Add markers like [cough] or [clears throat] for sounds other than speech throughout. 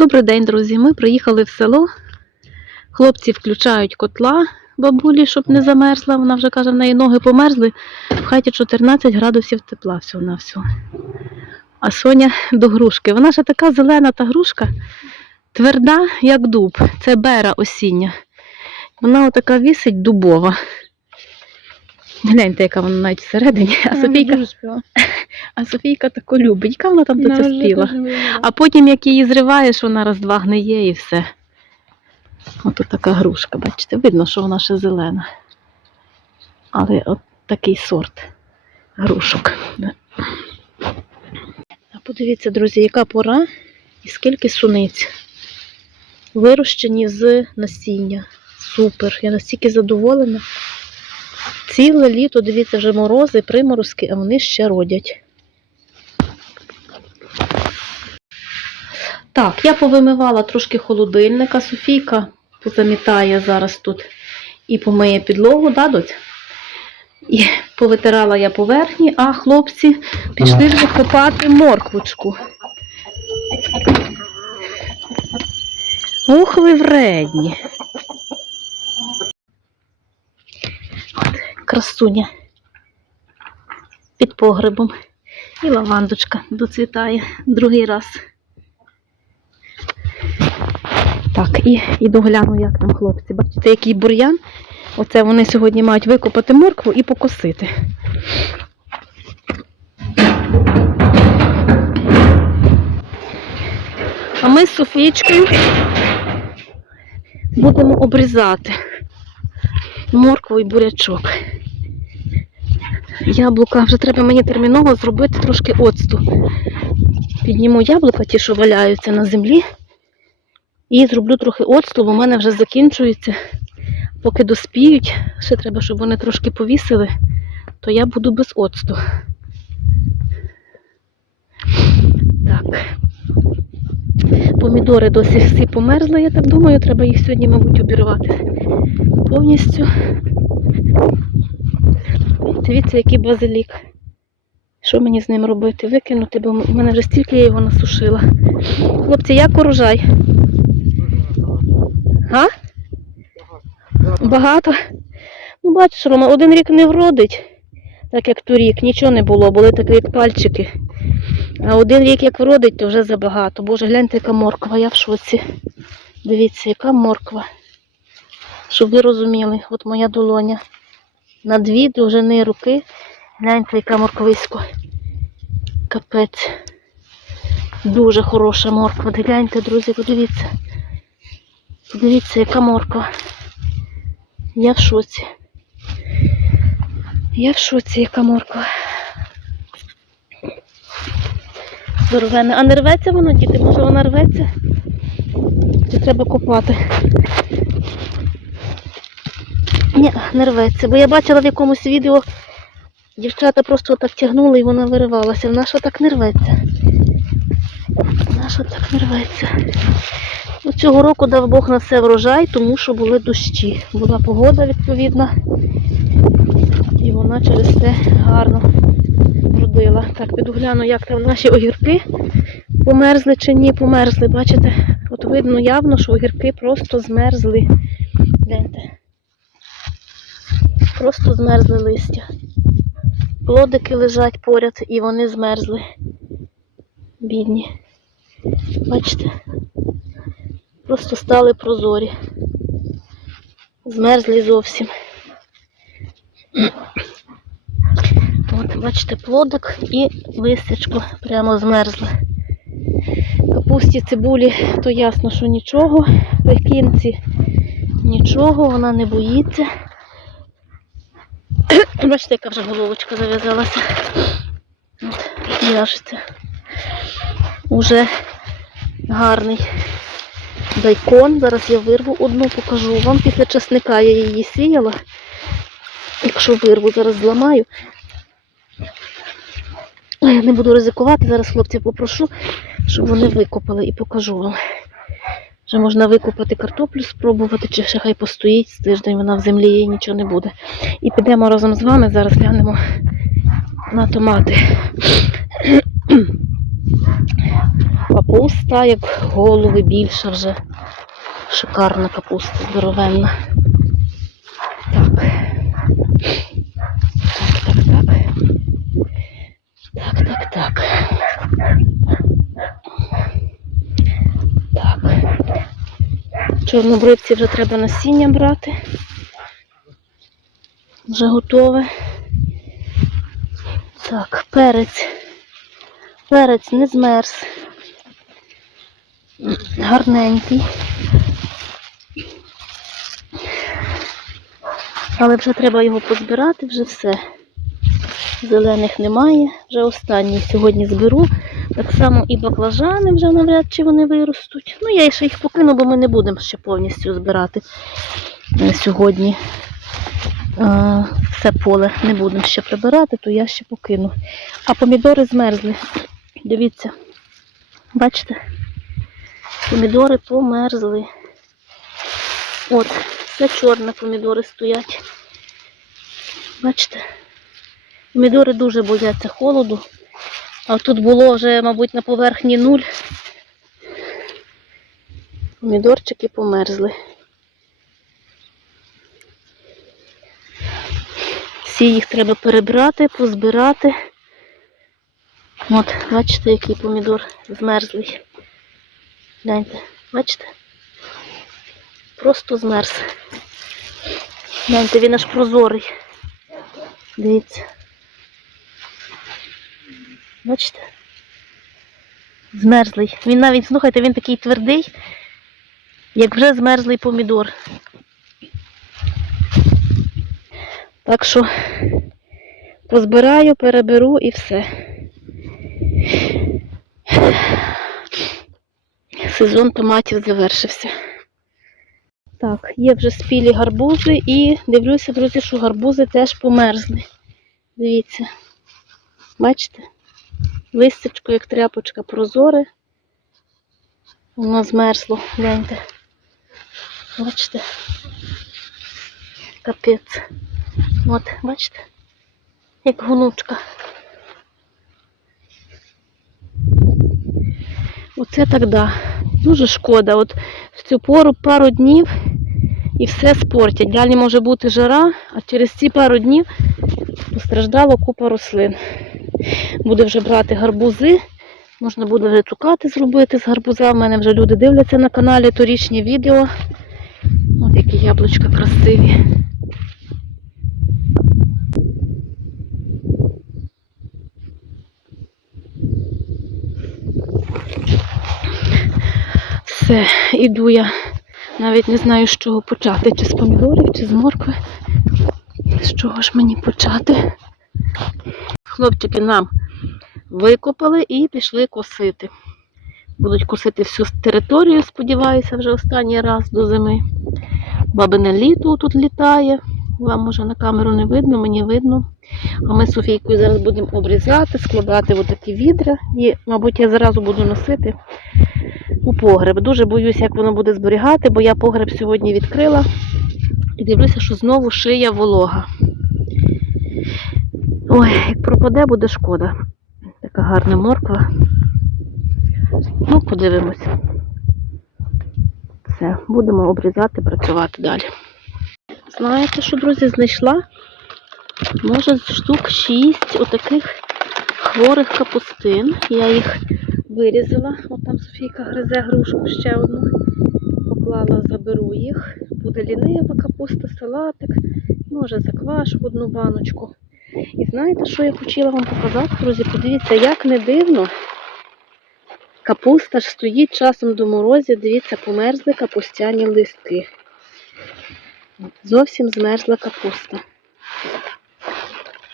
Добрий день, друзі. Ми приїхали в село. Хлопці включають котла бабулі, щоб не замерзла. Вона вже каже, в неї ноги померзли. В хаті 14 градусів тепла всього на всього. А Соня до грушки. Вона ще така зелена та грушка, тверда, як дуб. Це бера осіння. Вона отака вісить дубова. Гляньте, яка вона навіть всередині. А Софійка, а Софійка тако любить. Яка вона там до це спіла? А потім, як її зриваєш, вона раз-два гниє і все. Ото така грушка, бачите, видно, що вона ще зелена. Але от такий сорт грушок. А подивіться, друзі, яка пора і скільки суниць. Вирощені з насіння. Супер. Я настільки задоволена. Ціле літо, дивіться, вже морози, приморозки, а вони ще родять. Так, я повимивала трошки холодильника. Софійка позамітає зараз тут і помиє підлогу, да? І повитирала я поверхні, а хлопці пішли вже копати морквочку. Ух, ви вредні. Красуня під погребом. І лавандочка доцвітає другий раз. Так, і іду гляну, як там хлопці. Бачите, який бур'ян. Оце вони сьогодні мають викопати моркву і покосити. А ми з Софійчкою будемо обрізати моркву і бурячок. Яблука вже треба мені терміново зробити трошки оцту. Підніму яблука, ті, що валяються на землі. І зроблю трохи оцту, бо в мене вже закінчується. Поки доспіють, ще треба, щоб вони трошки повісили, то я буду без оцту. Так. Помідори досі всі померзли, я так думаю, треба їх сьогодні, мабуть, обірвати повністю. Дивіться, який базилік. Що мені з ним робити? Викинути, бо в мене вже стільки я його насушила. Хлопці, як урожай? А? Багато? Ну, бачиш, Рома, один рік не вродить, так як торік, нічого не було, були такі як пальчики. А один рік як вродить, то вже забагато. Боже, гляньте, яка морква, я в шоці. Дивіться, яка морква. Щоб ви розуміли, от моя долоня. На дві довжини руки. Гляньте, яка морквисько. Капець. Дуже хороша морква. Гляньте, друзі, подивіться. Подивіться, яка морква. Я в шоці. Я в шоці, яка морква. Здоровенна. А не рветься вона, діти? Може вона рветься? Чи треба копати? Ні, не рветься. Бо я бачила в якомусь відео, дівчата просто так тягнули і вона виривалася. Вона що так не рветься? Що так не рветься? Ну, Цього року дав Бог на все врожай, тому що були дощі. Була погода відповідна. І вона через це гарно родила. Так, піду гляну, як там наші огірки померзли чи ні, померзли. Бачите? От видно явно, що огірки просто змерзли. Гляньте. Просто змерзли листя. Плодики лежать поряд і вони змерзли. Бідні. Бачите? Просто стали прозорі. Змерзлі зовсім. От, бачите, плодик і листячко прямо змерзли. Капусті, цибулі, то ясно, що нічого. Пекінці нічого, вона не боїться. [coughs] Бачите, яка вже головочка зав'язалася. От, в'яжеться. Уже гарний дайкон. Зараз я вирву одну, покажу вам. Після часника я її сіяла. Якщо вирву, зараз зламаю. Ой, Не буду ризикувати, зараз хлопців попрошу, щоб вони викопали і покажу вам. Вже можна викопати картоплю, спробувати, чи ще хай постоїть з тиждень, вона в землі їй нічого не буде. І підемо разом з вами, зараз глянемо на томати. [clears throat] Капуста, як голови більша вже. Шикарна капуста, здоровенна. Так, так, так. Так, так, так. Так. Чорнобривці вже треба насіння брати. Вже готове. Так, перець. Перець не змерз. Гарненький. Але вже треба його позбирати, вже все. Зелених немає, вже останній сьогодні зберу. Так само і баклажани вже навряд чи вони виростуть. Ну, я ще їх покину, бо ми не будемо ще повністю збирати е, сьогодні. Е, Все поле не будемо ще прибирати, то я ще покину. А помідори змерзли. Дивіться. Бачите? Помідори померзли. От, це чорні помідори стоять. Бачите? Помідори дуже бояться холоду. А тут було вже, мабуть, на поверхні нуль. Помідорчики померзли. Всі їх треба перебрати, позбирати. От, бачите, який помідор змерзлий. Гляньте, бачите? Просто змерз. Гляньте, він аж прозорий. Дивіться. Бачите? Змерзлий. Він навіть, слухайте, він такий твердий, як вже змерзлий помідор. Так що позбираю, переберу і все. Сезон томатів завершився. Так, є вже спілі гарбузи і дивлюся, друзі, що гарбузи теж померзли. Дивіться. Бачите? Листячко, як тряпочка, прозоре. Воно змерзло, гляньте. Бачите? Капець. От, бачите? Як гонучка. Оце так да. Дуже шкода. От в цю пору пару днів і все спортять. Далі може бути жара, а через ці пару днів постраждала купа рослин. Буде вже брати гарбузи. Можна буде вже цукати зробити з гарбуза. У мене вже люди дивляться на каналі торічні відео. От які яблучка красиві. Все, іду я. Навіть не знаю, з чого почати. Чи з помідорів, чи з моркви. З чого ж мені почати? Хлопчики нам викопали і пішли косити. Будуть косити всю територію, сподіваюся, вже останній раз до зими. Бабине літо тут літає. Вам може на камеру не видно, мені видно. А ми з Софійкою зараз будемо обрізати, складати отакі відра. І, мабуть, я зразу буду носити у погреб. Дуже боюся, як воно буде зберігати, бо я погреб сьогодні відкрила і дивлюся, що знову шия волога. Ой, як пропаде, буде шкода. Така гарна морква. Ну, подивимось. Все, будемо обрізати, працювати далі. Знаєте, що, друзі, знайшла? Може, штук 6 отаких хворих капустин. Я їх вирізала. От там Софійка гризе грушку ще одну. Поклала, заберу їх. Буде лінива капуста, салатик. Може, заквашу в одну баночку. І знаєте, що я хотіла вам показати, друзі? Подивіться, як не дивно. Капуста ж стоїть часом до морозів, дивіться, померзли капустяні листки. Зовсім змерзла капуста.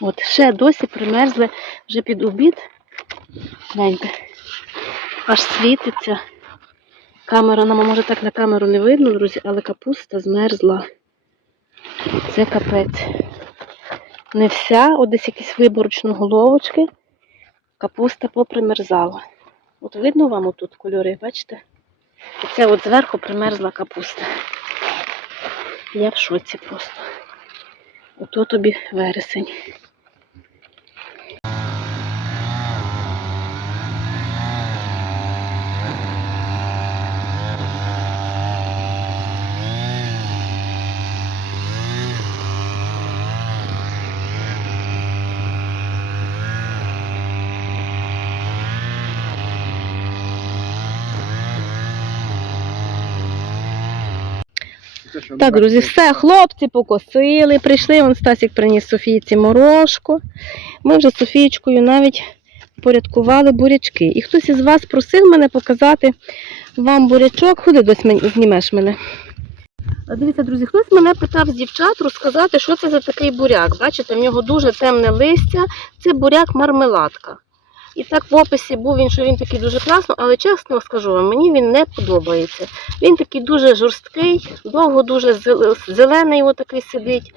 От, ще досі примерзли вже під обід. Гляньте, аж світиться. Камера, нам може так на камеру не видно, друзі, але капуста змерзла. Це капець. Не вся, от десь якісь виборочно головочки. Капуста попримерзала. От видно вам отут кольори, бачите? Це от зверху примерзла капуста. Я в шоці просто. Ото тобі вересень. Так, друзі, все, хлопці покосили, прийшли, вон Стасік приніс Софійці морожку. Ми вже з Софієчкою навіть порядкували бурячки. І хтось із вас просив мене показати вам бурячок. Ходи дось знімеш мене. Дивіться, друзі, хтось мене питав з дівчат розказати, що це за такий буряк. Бачите, в нього дуже темне листя, це буряк мармеладка. І так в описі був він, що він такий дуже класно, але чесно скажу вам, мені він не подобається. Він такий дуже жорсткий, довго дуже зел- зелений отакий сидить.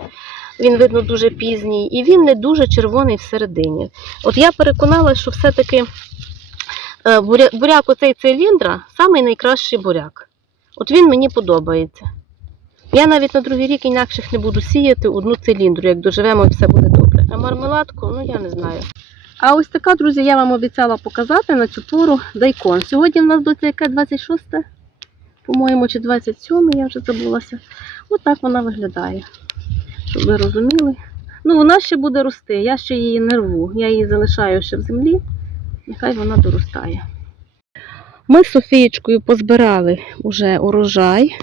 Він, видно, дуже пізній, і він не дуже червоний всередині. От я переконалася, що все-таки е, буряк оцей циліндра самий найкращий буряк. От він мені подобається. Я навіть на другий рік інакших не буду сіяти одну циліндру, як доживемо все буде добре. А мармеладку, ну я не знаю. А ось така, друзі, я вам обіцяла показати на цю пору дайкон. Сьогодні в нас доця яке 26, по-моєму, чи 27, я вже забулася. Отак вона виглядає. Щоб ви розуміли. Ну, вона ще буде рости, я ще її не рву. Я її залишаю ще в землі, нехай вона доростає. Ми з Софієчкою позбирали уже урожай.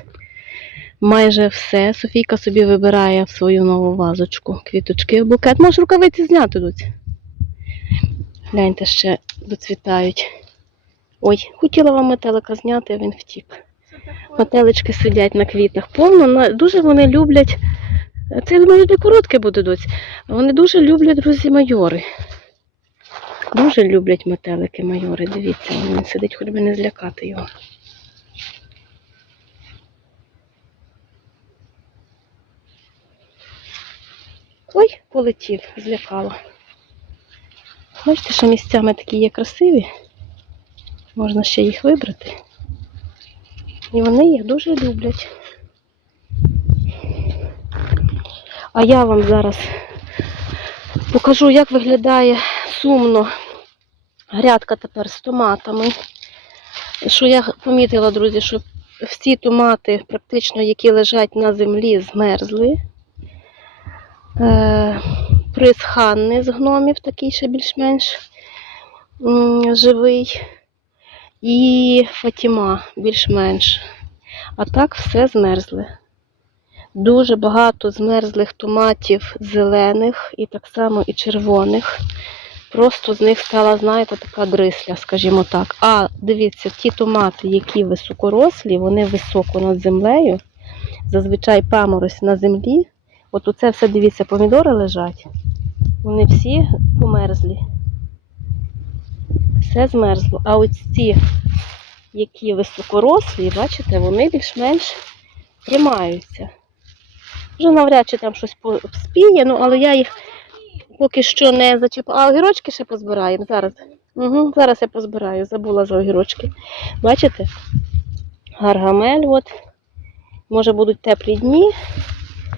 Майже все. Софійка собі вибирає в свою нову вазочку квіточки в букет. Можеш рукавиці зняти, доць. Гляньте, ще доцвітають. Ой, хотіла вам метелика зняти, а він втік. Метелички сидять на квітах. Повно, дуже вони люблять. Це може для коротке буде доць. Вони дуже люблять, друзі, майори. Дуже люблять метелики майори. Дивіться, він сидить, хоч би не злякати його. Ой, полетів, злякало. Бачите, що місцями такі є красиві. Можна ще їх вибрати. І вони їх дуже люблять. А я вам зараз покажу, як виглядає сумно грядка тепер з томатами. Що я помітила, друзі, що всі томати, практично, які лежать на землі, змерзли. Е, приз Ханни з гномів, такий ще більш-менш живий. І Фатіма більш-менш. А так все змерзли. Дуже багато змерзлих томатів зелених і так само і червоних. Просто з них стала, знаєте, така дрисля, скажімо так. А дивіться, ті томати, які високорослі, вони високо над землею. Зазвичай паморозь на землі. От оце все, дивіться, помідори лежать. Вони всі померзлі. Все змерзло. А ось ці, які високорослі, бачите, вони більш-менш тримаються. Вже навряд чи там щось спіє, ну але я їх поки що не зачіпала. А огірочки ще позбираємо зараз. Угу, зараз я позбираю, забула за огірочки. Бачите? Гаргамель, от. Може будуть теплі дні,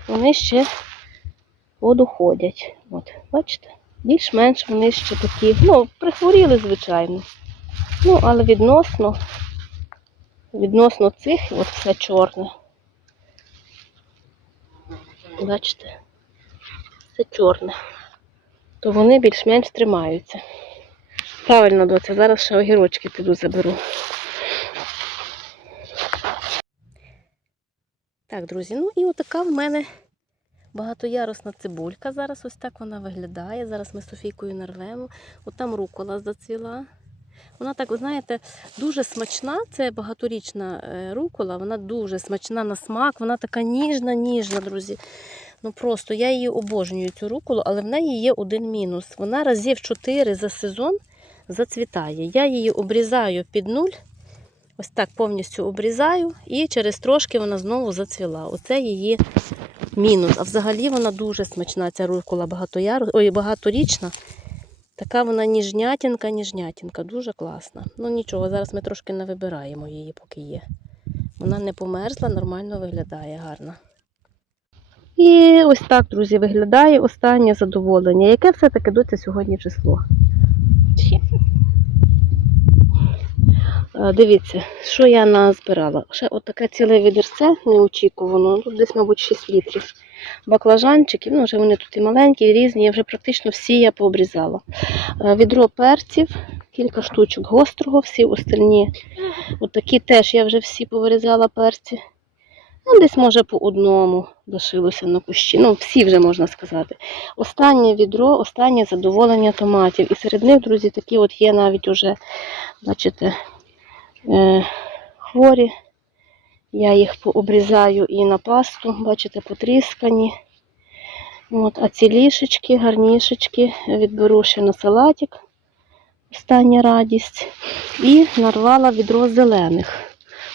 вони ще водоходять. От, бачите? Більш-менш вони ще такі, ну, прихворіли, звичайно. Ну, але відносно, відносно цих, от все чорне. Бачите? Все чорне. То вони більш-менш тримаються. Правильно, доця, зараз ще огірочки піду заберу. Так, друзі, ну і отака в мене багатоярусна цибулька. Зараз ось так вона виглядає. Зараз ми з Софійкою нарвемо. От там рукола зацвіла. Вона так, ви знаєте, дуже смачна. Це багаторічна е, рукола, вона дуже смачна на смак, вона така ніжна, ніжна, друзі. Ну просто я її обожнюю, цю руколу, але в неї є один мінус. Вона разів 4 за сезон зацвітає. Я її обрізаю під нуль. Ось так повністю обрізаю, і через трошки вона знову зацвіла. Оце її мінус. А взагалі вона дуже смачна, ця рукола багатояру... Ой, багаторічна. Така вона ніжнятінка, ніжнятінка, дуже класна. Ну нічого, зараз ми трошки не вибираємо її, поки є. Вона не померзла, нормально виглядає гарно. І ось так, друзі, виглядає останнє задоволення. Яке все-таки доця сьогодні число? Дивіться, що я назбирала. Ще отаке ціле відерце неочікувано. Тут десь, мабуть, 6 літрів. Баклажанчиків, ну вже вони тут і маленькі, і різні, я вже практично всі я пообрізала. Відро перців, кілька штучок гострого, всі остальні. Отакі теж я вже всі повирізала перці. Ну, десь, може, по одному лишилося на кущі. Ну, всі вже можна сказати. Останнє відро, останнє задоволення томатів. І серед них, друзі, такі от є навіть уже, бачите, хворі. Я їх пообрізаю і на пасту, бачите, потріскані. От, а ці лішечки, гарнішечки відберу ще на салатик. Остання радість. І нарвала відро зелених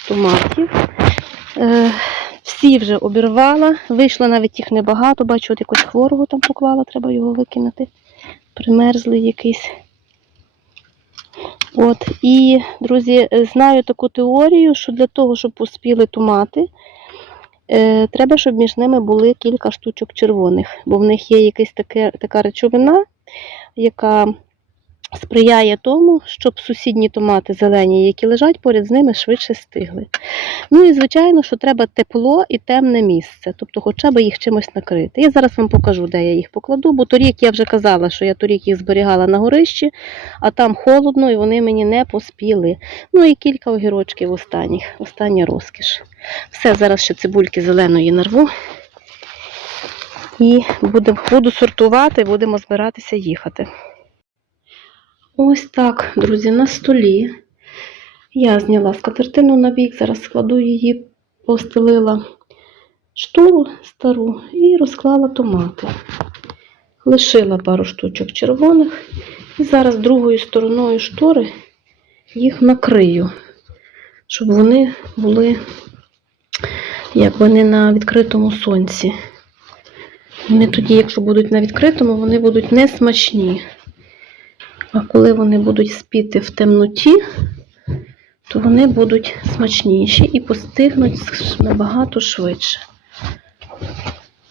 томатів. Е, всі вже обірвала. Вийшло навіть їх небагато. Бачу, от якось хворого там поклала, треба його викинути. Примерзлий якийсь. От, і, друзі, е, знаю таку теорію, що для того, щоб поспіли томати, е, треба, щоб між ними були кілька штучок червоних, бо в них є якась таке, така речовина, яка сприяє тому, щоб сусідні томати зелені, які лежать поряд з ними, швидше стигли. Ну і звичайно, що треба тепло і темне місце, тобто хоча б їх чимось накрити. Я зараз вам покажу, де я їх покладу, бо торік я вже казала, що я торік їх зберігала на горищі, а там холодно і вони мені не поспіли. Ну і кілька огірочків останніх, остання розкіш. Все, зараз ще цибульки зеленої нарву. І буду, буду сортувати, будемо збиратися їхати. Ось так, друзі, на столі. Я зняла скатертину на бік, зараз складу її, постелила штору стару і розклала томати. Лишила пару штучок червоних. І зараз другою стороною штори їх накрию, щоб вони були як вони на відкритому сонці. Вони тоді, якщо будуть на відкритому, вони будуть не смачні. А коли вони будуть спіти в темноті, то вони будуть смачніші і постигнуть набагато швидше.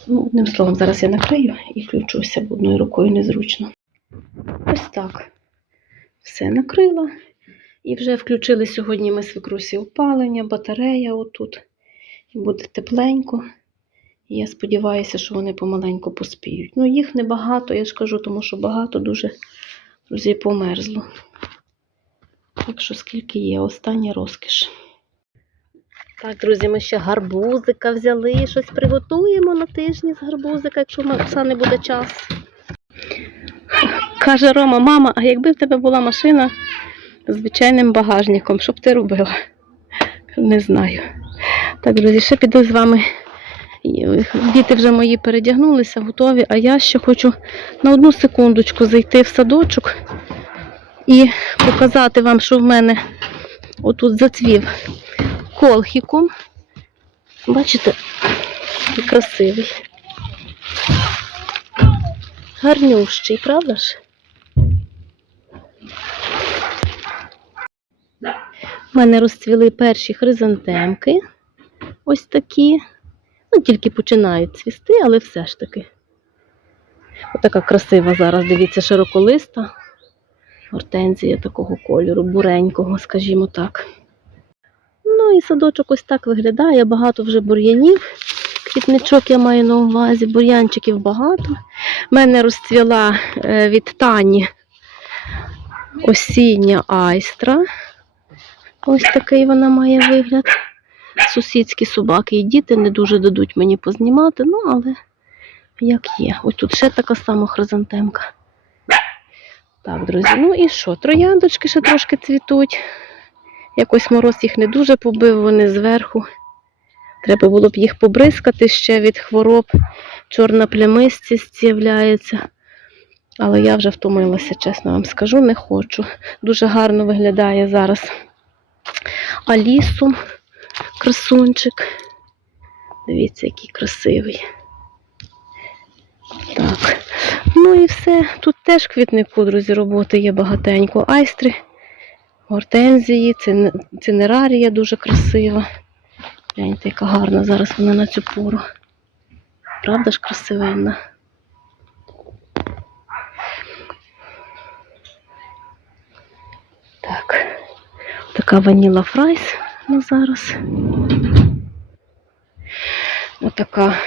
Ну, одним словом, зараз я накрию і включуся, одною рукою незручно. Ось так. Все накрила. І вже включили сьогодні ми свекрусі опалення, батарея отут. І буде тепленько. І я сподіваюся, що вони помаленьку поспіють. Ну, їх небагато, я ж кажу, тому що багато дуже друзі померзло. Так що скільки є, остання розкіш. Так, друзі, ми ще гарбузика взяли, щось приготуємо на тижні з гарбузика, якщо в Оксани буде час. Каже Рома, мама, а якби в тебе була машина з звичайним багажником, що б ти робила? Не знаю. Так, друзі, ще піду з вами. Діти вже мої передягнулися, готові, а я ще хочу на одну секундочку зайти в садочок і показати вам, що в мене отут зацвів колхікум. Бачите, красивий. Гарнющий, правда ж? У мене розцвіли перші хризантемки. Ось такі. Ну, тільки починають цвісти, але все ж таки. Отака красива зараз, дивіться, широколиста. Гортензія такого кольору, буренького, скажімо так. Ну і садочок ось так виглядає. Багато вже бур'янів. Квітничок я маю на увазі, бур'янчиків багато. У мене розцвіла е, від тані осіння айстра. Ось такий вона має вигляд. Сусідські собаки і діти не дуже дадуть мені познімати, ну але як є. Ось тут ще така сама хризантемка. Так, друзі, ну і що? Трояндочки ще трошки цвітуть. Якось мороз їх не дуже побив, вони зверху. Треба було б їх побризкати ще від хвороб. Чорна плямистість з'являється. Але я вже втомилася, чесно вам скажу, не хочу. Дуже гарно виглядає зараз алісум, красунчик. Дивіться, який красивий. Так. Ну і все. Тут теж квітнику, друзі, роботи є багатенько. Айстри, гортензії, цин- цинерарія дуже красива. Гляньте, яка гарна зараз вона на цю пору. Правда ж красивенна? Так. Така ваніла фрайс на зараз. Отака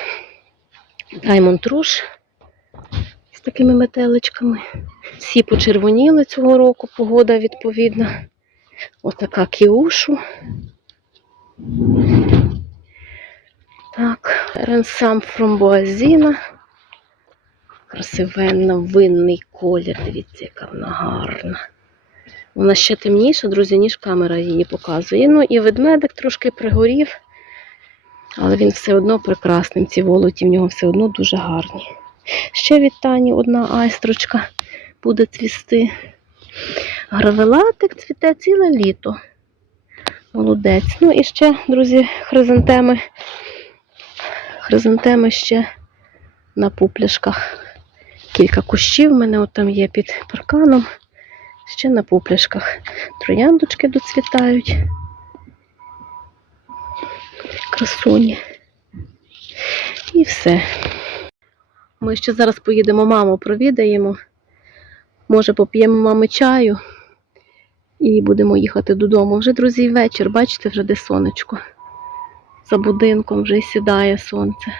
Diamond Rouge з такими метеличками. Всі почервоніли цього року, погода відповідна. Отака кіушу. Так, Ренсам фромбуазіна. Красивенна, винний колір. Дивіться, яка вона гарна. Вона ще темніша, друзі, ніж камера її показує. Ну і ведмедик трошки пригорів, але він все одно прекрасний. Ці волоті в нього все одно дуже гарні. Ще від Тані одна айстрочка буде цвісти. Гравелатик цвіте ціле літо. Молодець. Ну і ще, друзі, хризантеми. Хризантеми ще на пупляшках. Кілька кущів в мене от є під парканом. Ще на пупляшках. Трояндочки доцвітають. Красуні. І все. Ми ще зараз поїдемо маму провідаємо. Може, поп'ємо мами чаю і будемо їхати додому. Вже, друзі, вечір, бачите, вже де сонечко. За будинком вже сідає сонце.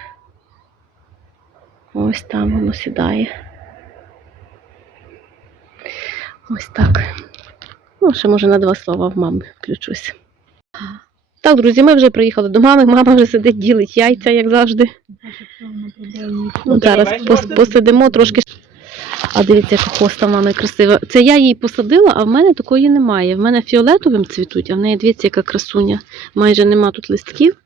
Ось там воно сідає. Ось так. Ну, ще може на два слова в мами включусь. Так, друзі, ми вже приїхали до мами. Мама вже сидить, ділить яйця, як завжди. Ну, зараз пос- посидимо трошки. А дивіться, яка хоста в мами красива. Це я її посадила, а в мене такої немає. В мене фіолетовим цвітуть, а в неї дивіться, яка красуня. Майже нема тут листків.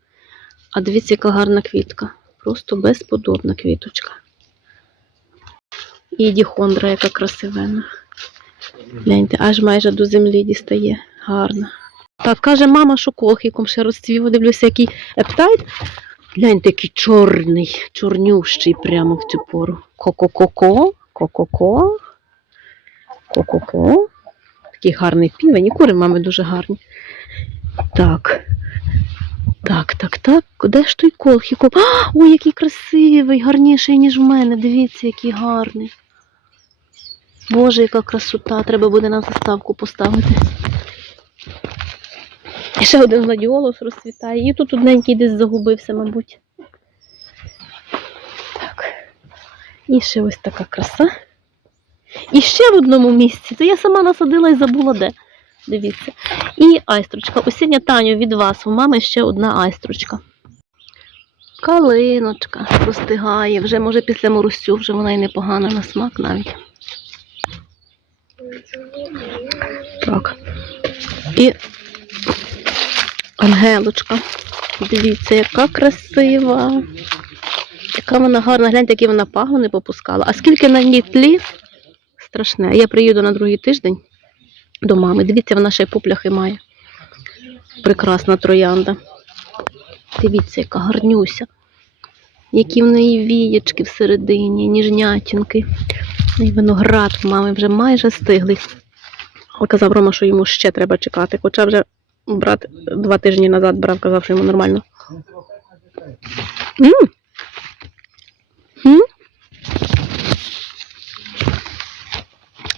А дивіться, яка гарна квітка. Просто безподобна квіточка. І діхондра, яка красивена. Гляньте, аж майже до землі дістає. Гарна. Так, каже мама, що колхіком ще розцвів. Дивлюся, який ептайт. Гляньте, який чорний, чорнющий прямо в цю пору. Ко-ко-ко-ко, ко-ко-ко, ко-ко-ко. Такий гарний півень. І кури мами дуже гарні. Так. Так, так, так. Де ж той колхіком? Ой, який красивий, гарніший, ніж в мене. Дивіться, який гарний. Боже, яка красота. Треба буде на заставку поставити. І ще один гладіолус розцвітає. І тут одненький десь загубився, мабуть. Так. І ще ось така краса. І ще в одному місці. Це я сама насадила і забула де. Дивіться. І айстрочка. Осіння Таню від вас. У мами ще одна айстрочка. Калиночка достигає. Вже, може, після морозцю вже вона і непогана на смак навіть. Так. І Ангелочка. Дивіться, яка красива. Яка вона гарна. Гляньте, які вона пагони попускала. А скільки на ній тлі? Страшне. Я приїду на другий тиждень до мами. Дивіться, вона ще й попляхи має. Прекрасна троянда. Дивіться, яка гарнюся. Які в неї вієчки всередині, ніжнятінки. І виноград в мами вже майже стиглий. Але казав Рома, що йому ще треба чекати. Хоча вже брат два тижні назад брав, казав, що йому нормально. М! М!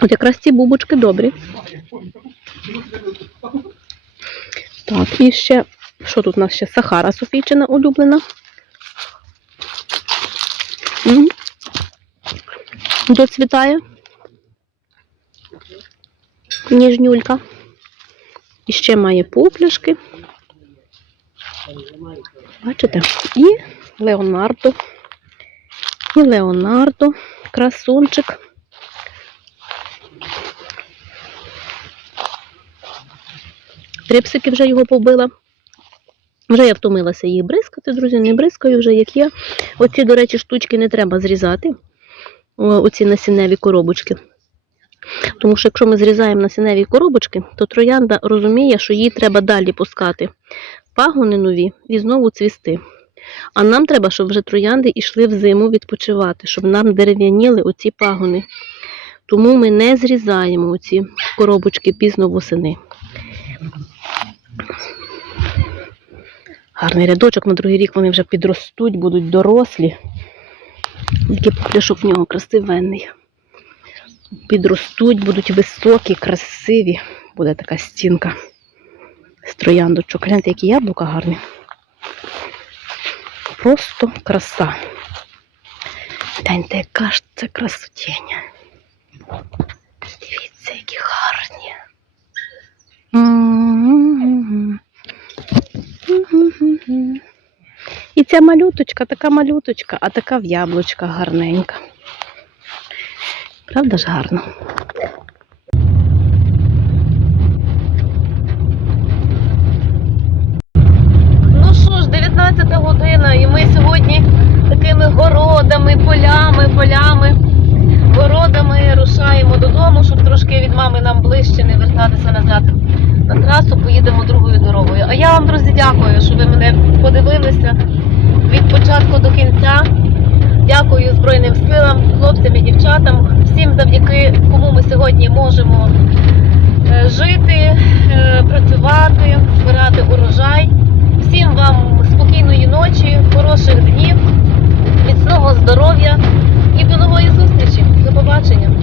От якраз ці бубочки добрі. Так, і ще, що тут у нас ще? Сахара Софійчина улюблена. М. Доцвітає. Ніжнюлька. І ще має пупляшки. Бачите? І Леонардо. І Леонардо. Красунчик. Трипсики вже його побила. Вже я втомилася їх бризкати, друзі, не бризкаю вже, як є. Оці, до речі, штучки не треба зрізати. Оці насінневі коробочки. Тому що якщо ми зрізаємо насінневі коробочки, то троянда розуміє, що їй треба далі пускати пагони нові і знову цвісти. А нам треба, щоб вже троянди йшли в зиму відпочивати, щоб нам дерев'яніли оці пагони. Тому ми не зрізаємо оці коробочки пізно восени. Гарний рядочок на другий рік вони вже підростуть, будуть дорослі. Який пляшок в нього красивенний. Підростуть, будуть високі, красиві. Буде така стінка з трояндочок. Гляньте, які яблука гарні. Просто краса. Гляньте, яка ж це красотіння. Дивіться, які гарні. І ця малюточка, така малюточка, а така в яблучках гарненька. Правда ж гарно? Ну що ж, 19 година, і ми сьогодні такими городами, полями, полями, городами рушаємо додому, щоб трошки від мами нам ближче не вертатися назад на трасу, поїдемо другою дорогою. А я вам, друзі, дякую, що ви мене подивилися від початку до кінця. Дякую Збройним силам, хлопцям і дівчатам, всім, завдяки кому ми сьогодні можемо е, жити, е, працювати, збирати урожай. Всім вам спокійної ночі, хороших днів, міцного здоров'я і до нової зустрічі. До побачення.